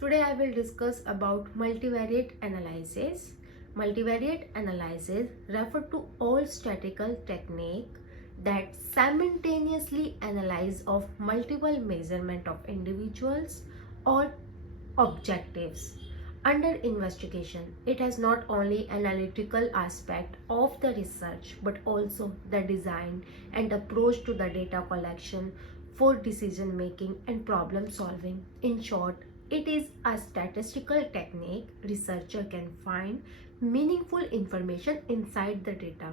Today I will discuss about multivariate analysis. Multivariate analysis refer to all statistical technique that simultaneously analyze of multiple measurement of individuals or objectives under investigation. It has not only analytical aspect of the research but also the design and approach to the data collection for decision making and problem solving. In short, it is a statistical technique researcher can find meaningful information inside the data.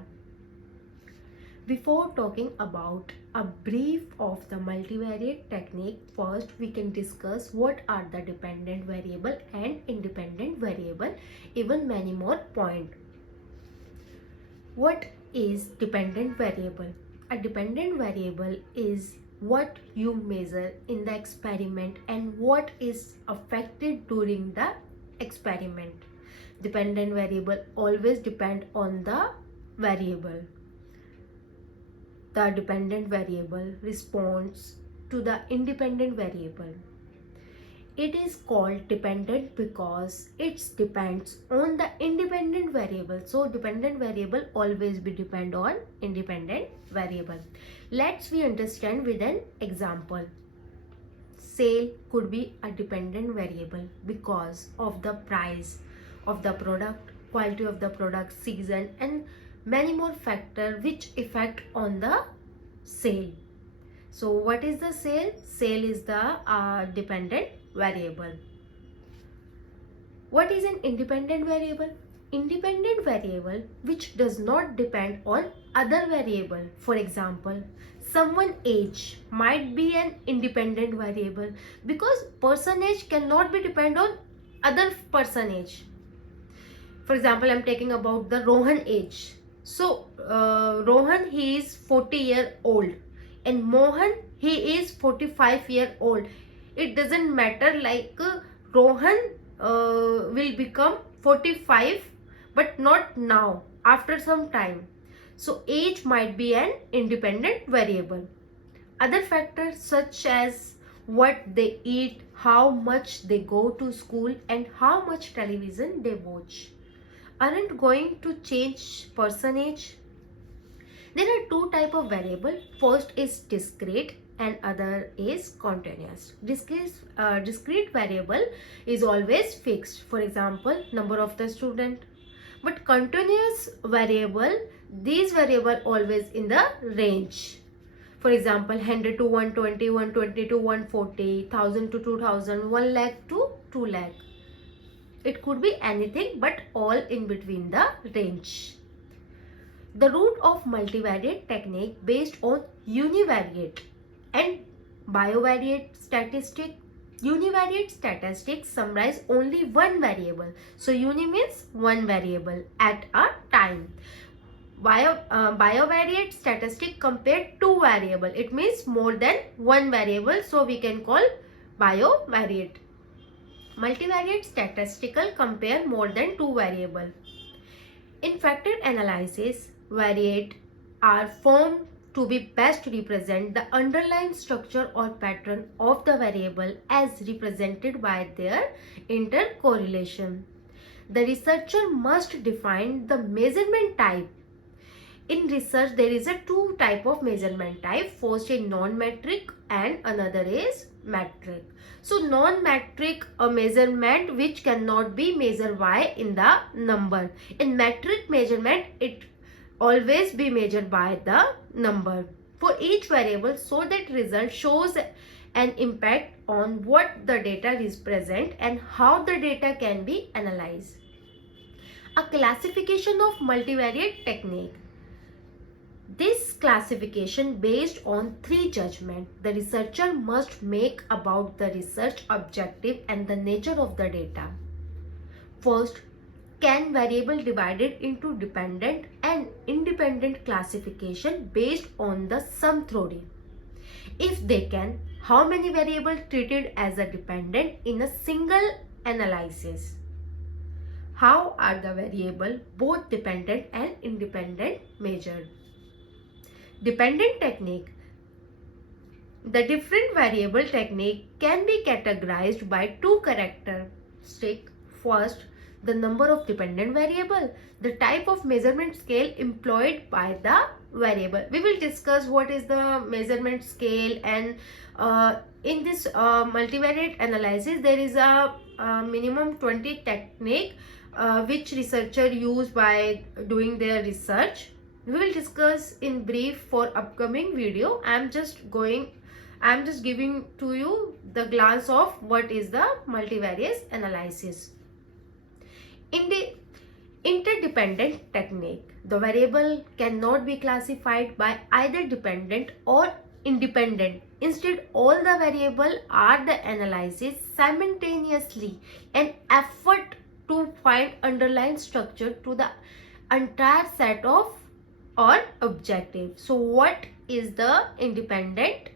Before talking about a brief of the multivariate technique, first we can discuss what are the dependent variable and independent variable, even many more points. What is dependent variable? A dependent variable is what you measure in the experiment and what is affected during the experiment. Dependent variable always depend on the variable. The dependent variable responds to the independent variable. It is called dependent because it depends on the independent variable. So dependent variable always be depend on independent variable. Let's we understand with an example. Sale could be a dependent variable because of the price of the product, quality of the product, season, and many more factors which affect on the sale. So what is the sale? Sale is the dependent variable. What is an independent variable? Independent variable which does not depend on other variable. For example, someone age might be an independent variable because person age cannot be depend on other person age. For example, I'm taking about the Rohan age. So Rohan, he is 40-year-old and Mohan, he is 45-year-old. It doesn't matter, like Rohan will become 45 but not now, after some time. So age might be an independent variable. Other factors such as what they eat, how much they go to school, and how much television they watch aren't going to change person age. There are two type of variable. First is discrete and other is continuous. Discrete variable is always fixed. For example, number of the student. But continuous variable, these variable always in the range. For example, 100 to 120, 120 to 140, 1000 to 2000, 1 lakh to 2 lakh. It could be anything but all in between the range. The root of multivariate technique based on univariate and biovariate statistic. Univariate statistics summarize only one variable. So uni means one variable at a time. Biovariate statistic compare two variable. It means more than one variable. So we can call biovariate. Multivariate statistical compare more than two variable. In factor analysis, variate are formed to be best represent the underlying structure or pattern of the variable as represented by their intercorrelation. The researcher must define the measurement type. In research, there is a two type of measurement type. First is non-metric and another is metric. So non-metric a measurement which cannot be measured by in the number. In metric measurement, it always be measured by the number for each variable, so that result shows an impact on what the data is present and how the data can be analyzed. A classification of multivariate technique. This classification based on three judgments the researcher must make about the research objective and the nature of the data. First, can variable divided into dependent and independent classification based on the sum theory? If they can, how many variables treated as a dependent in a single analysis? How are the variables both dependent and independent measured? Dependent technique. The different variable technique can be categorized by two characteristics. First, the number of dependent variable, the type of measurement scale employed by the variable. We will discuss what is the measurement scale, and in this multivariate analysis there is a minimum 20 technique which researcher use by doing their research. We will discuss in brief for upcoming video. I'm just giving to you the glance of what is the multivariate analysis. In the interdependent technique, the variable cannot be classified by either dependent or independent. Instead, all the variables are the analysis simultaneously, an effort to find underlying structure to the entire set of or objective. So what is the interdependent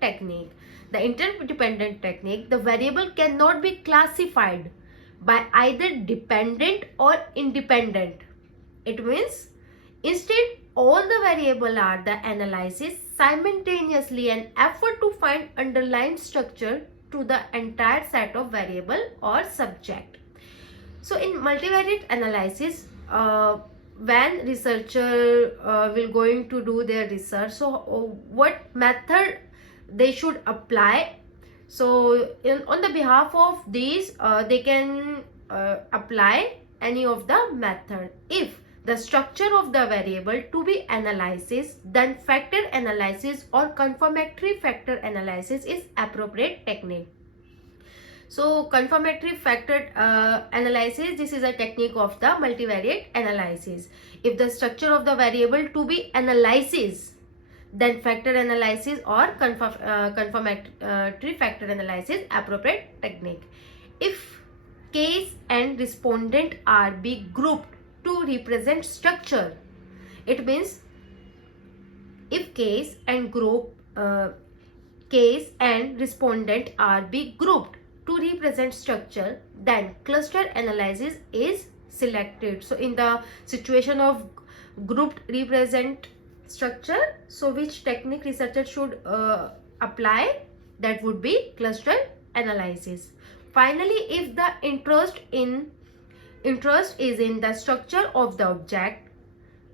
technique? The interdependent technique, the variable cannot be classified by either dependent or independent. It means instead all the variables are the analysis simultaneously, an effort to find underlying structure to the entire set of variable or subject. So in multivariate analysis, when researcher will going to do their research, so what method they should apply. So on the behalf of these, they can apply any of the method. If the structure of the variable to be analysis, then factor analysis or confirmatory factor analysis is appropriate technique. So confirmatory factor analysis, this is a technique of the multivariate analysis. If the structure of the variable to be analysis, then factor analysis or confirmatory factor analysis appropriate technique. If case and respondent are be grouped to represent structure, it means if case and respondent are be grouped to represent structure, then cluster analysis is selected. So in the situation of grouped represent structure, so which technique researcher should apply? That would be cluster analysis. Finally, if the interest is in the structure of the object,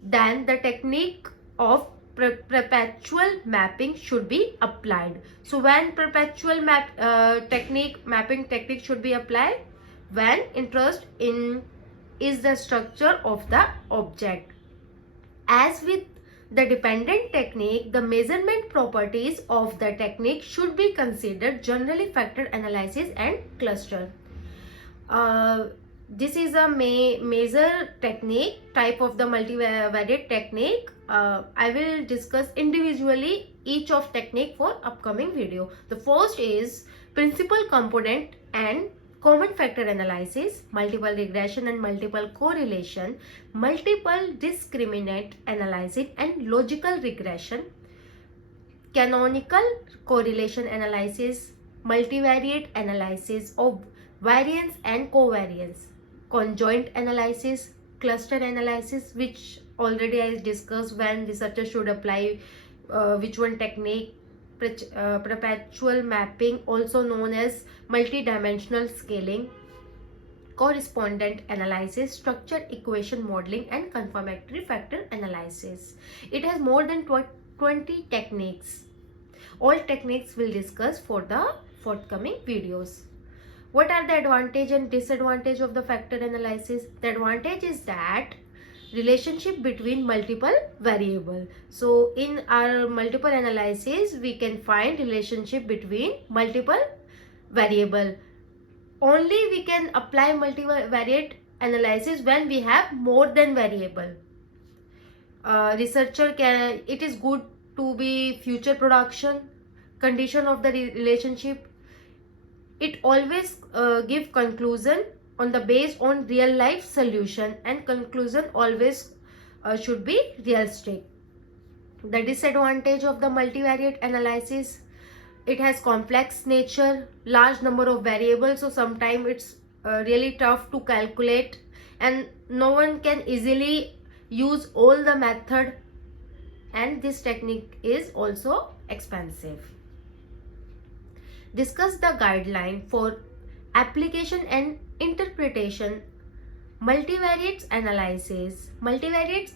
then the technique of perpetual mapping should be applied. So when perpetual mapping technique should be applied? When interest is the structure of the object. As with the dependent technique, the measurement properties of the technique should be considered, generally factor analysis and cluster. This is a major technique type of the multivariate technique. I will discuss individually each of technique for upcoming video. The first is principal component and common factor analysis, multiple regression and multiple correlation, multiple discriminant analysis and logical regression, canonical correlation analysis, multivariate analysis of variance and covariance, conjoint analysis, cluster analysis, which already I discussed when researchers should apply which one technique. Perpetual mapping, also known as multidimensional scaling, correspondent analysis, structure equation modeling, and confirmatory factor analysis. It has more than 20 techniques. All techniques will discuss for the forthcoming videos. What are the advantage and disadvantage of the factor analysis? The advantage is that relationship between multiple variable. So in our multiple analysis, we can find relationship between multiple variable. Only we can apply multivariate analysis when we have more than variable. Researcher can, it is good to be future production condition of the relationship. It always give conclusion on the based on real life solution, and conclusion always should be realistic. The disadvantage of the multivariate analysis, it has complex nature, large number of variables, so sometimes it's really tough to calculate, and no one can easily use all the method, and this technique is also expensive. Discuss the guideline for application and interpretation. Multivariates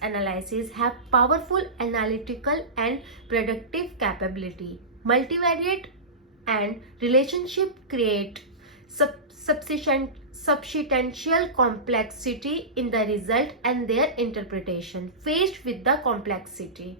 analysis have powerful analytical and predictive capability. Multivariate and relationship create substantial complexity in the result and their interpretation. Faced with the complexity,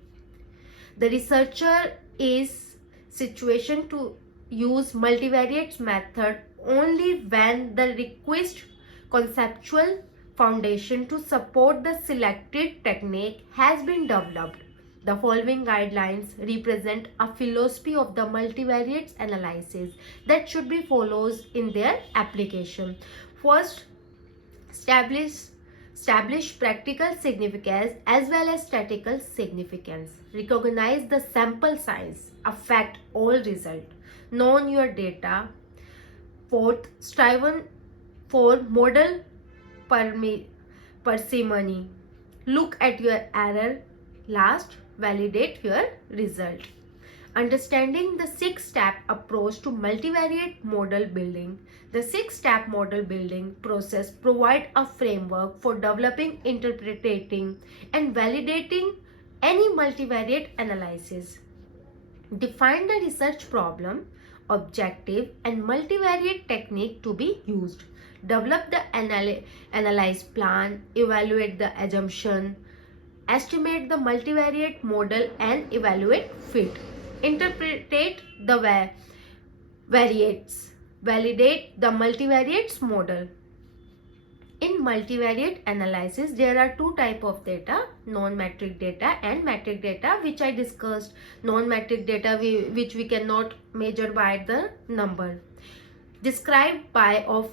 the researcher is situation to use multivariate method only when the requisite conceptual foundation to support the selected technique has been developed. The following guidelines represent a philosophy of the multivariate analysis that should be followed in their application. First, establish practical significance as well as statistical significance. Recognize the sample size affect all result. Know your data. Fourth, strive for model parsimony. Look at your error. Last, validate your result. Understanding the six-step approach to multivariate model building. The six-step model building process provides a framework for developing, interpreting, and validating any multivariate analysis. Define the research problem, objective, and multivariate technique to be used. Develop the analyze plan, evaluate the assumption, estimate the multivariate model, and evaluate fit. Interpret the variates. Validate the multivariates model. In multivariate analysis, there are two types of data, non-metric data and metric data, which I discussed. Non-metric data which we cannot measure by the number. Described by of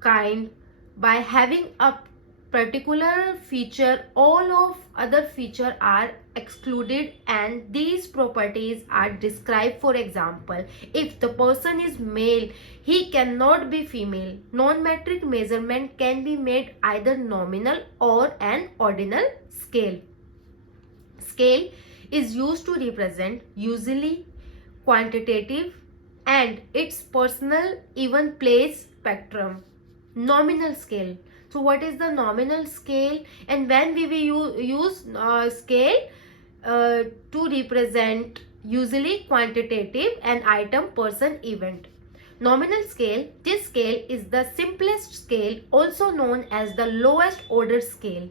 kind by having a particular feature, all of other features are excluded and these properties are described. For example, if the person is male, he cannot be female. Non-metric measurement can be made either nominal or an ordinal scale. Scale is used to represent usually quantitative and its personal even place spectrum. Nominal scale. So what is the nominal scale, and when we will use scale to represent usually quantitative and item, person, event. Nominal scale. This scale is the simplest scale, also known as the lowest order scale.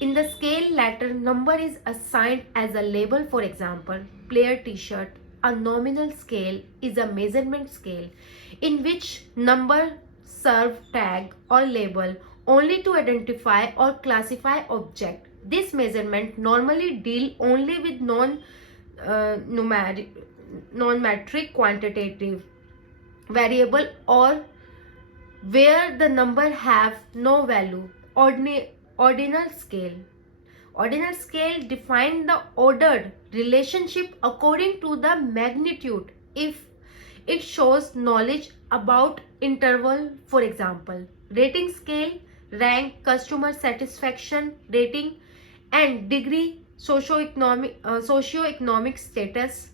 In the scale letter, number is assigned as a label. For example, player t-shirt. A nominal scale is a measurement scale in which number serve tag or label only to identify or classify object. This measurement normally deal only with non-metric quantitative variable or where the number have no value. Ordinal scale. Ordinal scale define the ordered relationship according to the magnitude. If it shows knowledge about interval, for example, rating scale, rank, customer satisfaction rating, and degree, socioeconomic status,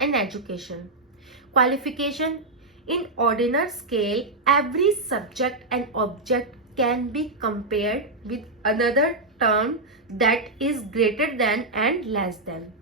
and education. Qualification. In ordinal scale, every subject and object can be compared with another term that is greater than and less than.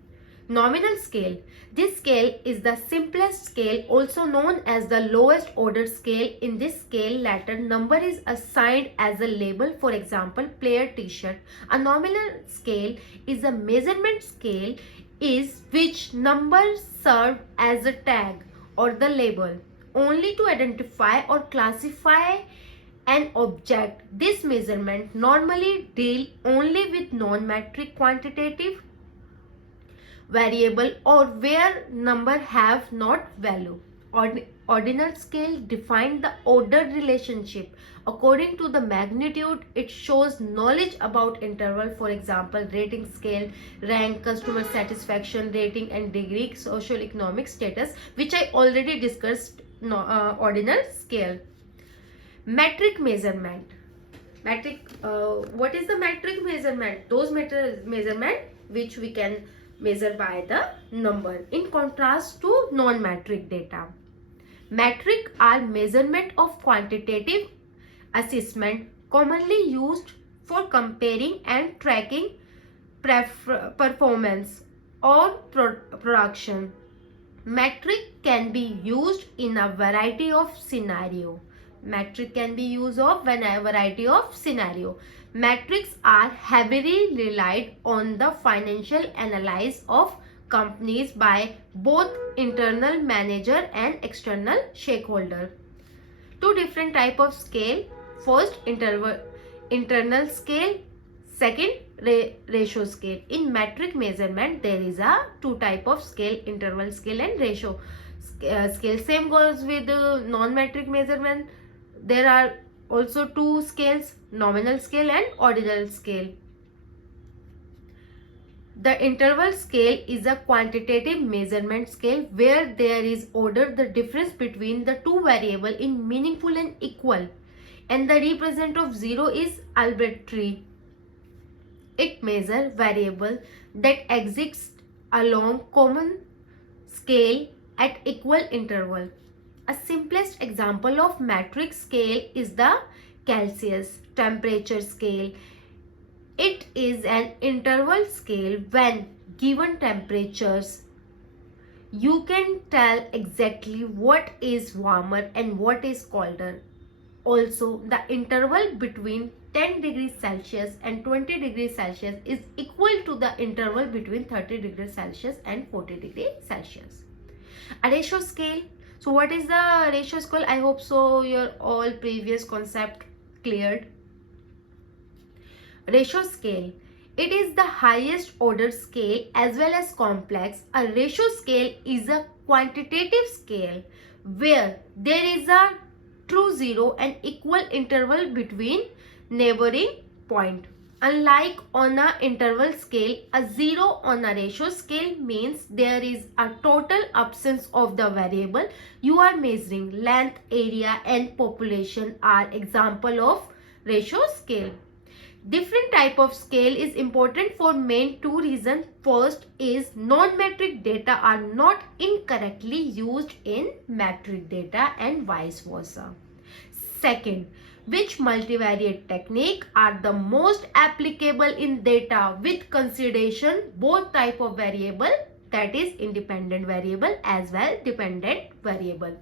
Nominal scale. This scale is the simplest scale, also known as the lowest order scale. In this scale letter, number is assigned as a label. For example, player t-shirt. A nominal scale is a measurement scale is which number served as a tag or the label only to identify or classify an object. This measurement normally deal only with non-metric quantitative variable or where number have not value. Ordinal scale define the ordered relationship according to the magnitude. It shows knowledge about interval. For example, rating scale, rank, customer satisfaction rating, and degree, social economic status, which I already discussed. Ordinal scale. Metric measurement. What is the metric measurement? Those measurement which we can measured by the number, in contrast to non-metric data. Metric are measurement of quantitative assessment commonly used for comparing and tracking performance or production. Metric can be used in a variety of scenario. Metric can be used of a variety of scenario. Metrics are heavily relied on the financial analysis of companies by both internal manager and external stakeholder. Two different type of scale. First, internal scale. Second, ratio scale. In metric measurement, there is a two type of scale: interval scale and ratio scale. Same goes with non-metric measurement. There are also two scales: nominal scale and ordinal scale. The interval scale is a quantitative measurement scale where there is ordered the difference between the two variables in meaningful and equal, and the represent of 0 is arbitrary. It measures variable that exist along common scale at equal interval. A simplest example of metric scale is the Celsius temperature scale. It is an interval scale. When given temperatures, you can tell exactly what is warmer and what is colder. Also, the interval between 10 degrees Celsius and 20 degrees Celsius is equal to the interval between 30 degrees Celsius and 40 degrees Celsius. A ratio scale. So what is the ratio scale? I hope so your all previous concept cleared. Ratio scale. It is the highest order scale as well as complex. A ratio scale is a quantitative scale where there is a true zero and equal interval between neighboring point. Unlike on a interval scale, a zero on a ratio scale means there is a total absence of the variable you are measuring. Length, area and population are example of ratio scale. Different type of scale is important for main two reasons. First is non-metric data are not incorrectly used in metric data and vice versa. Second, which multivariate technique are the most applicable in data with consideration both type of variable, that is independent variable as well dependent variable.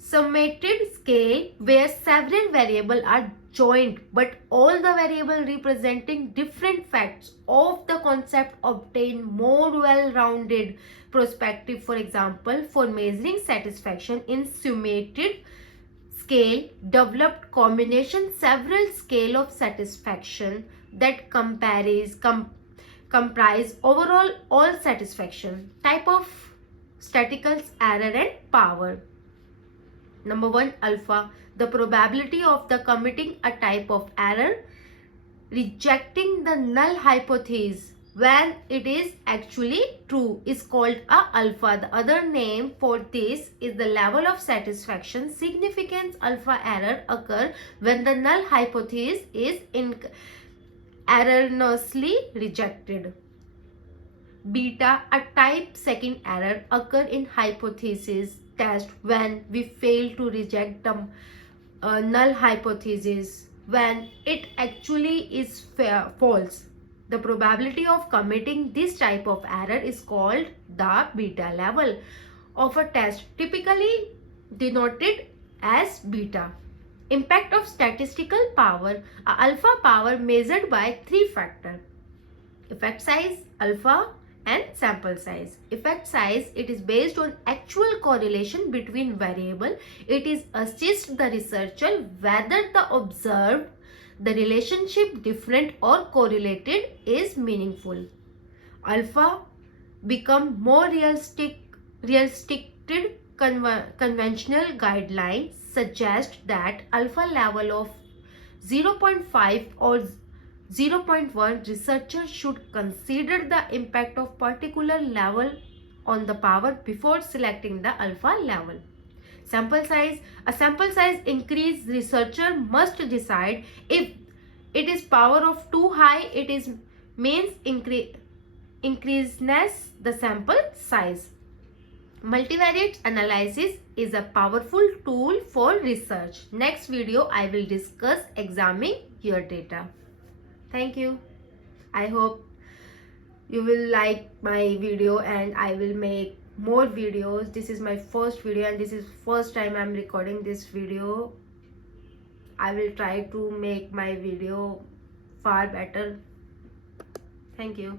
Summated scale where several variables are joined but all the variables representing different facts of the concept obtain more well-rounded perspective. For example, for measuring satisfaction in summated scale, developed combination several scale of satisfaction that comprise overall all satisfaction. Type of statistical error and power. Number 1, alpha, the probability of the committing a type of error, rejecting the null hypothesis when it is actually true is called a alpha. The other name for this is the level of satisfaction. Significance alpha error occur when the null hypothesis is erroneously rejected. Beta, a type second error occur in hypothesis test when we fail to reject the null hypothesis when it actually is false. The probability of committing this type of error is called the beta level of a test, typically denoted as beta. Impact of statistical power. Alpha power measured by three factors: effect size, alpha, and sample size. Effect size, it is based on actual correlation between variable. It is assist the researcher whether the observed the relationship different or correlated is meaningful. Alpha become more realistic conventional guidelines suggest that alpha level of 0.5 or 0.1 researchers should consider the impact of particular level on the power before selecting the alpha level. Sample size. A sample size increase, researcher must decide if it is power of too high, it is means increase increases the sample size. Multivariate analysis is a powerful tool for research. Next video I will discuss examining your data. Thank you. I hope you will like my video and I will make more videos. This is my first video and this is first time I'm recording this video. I will try to make my video far better. Thank you.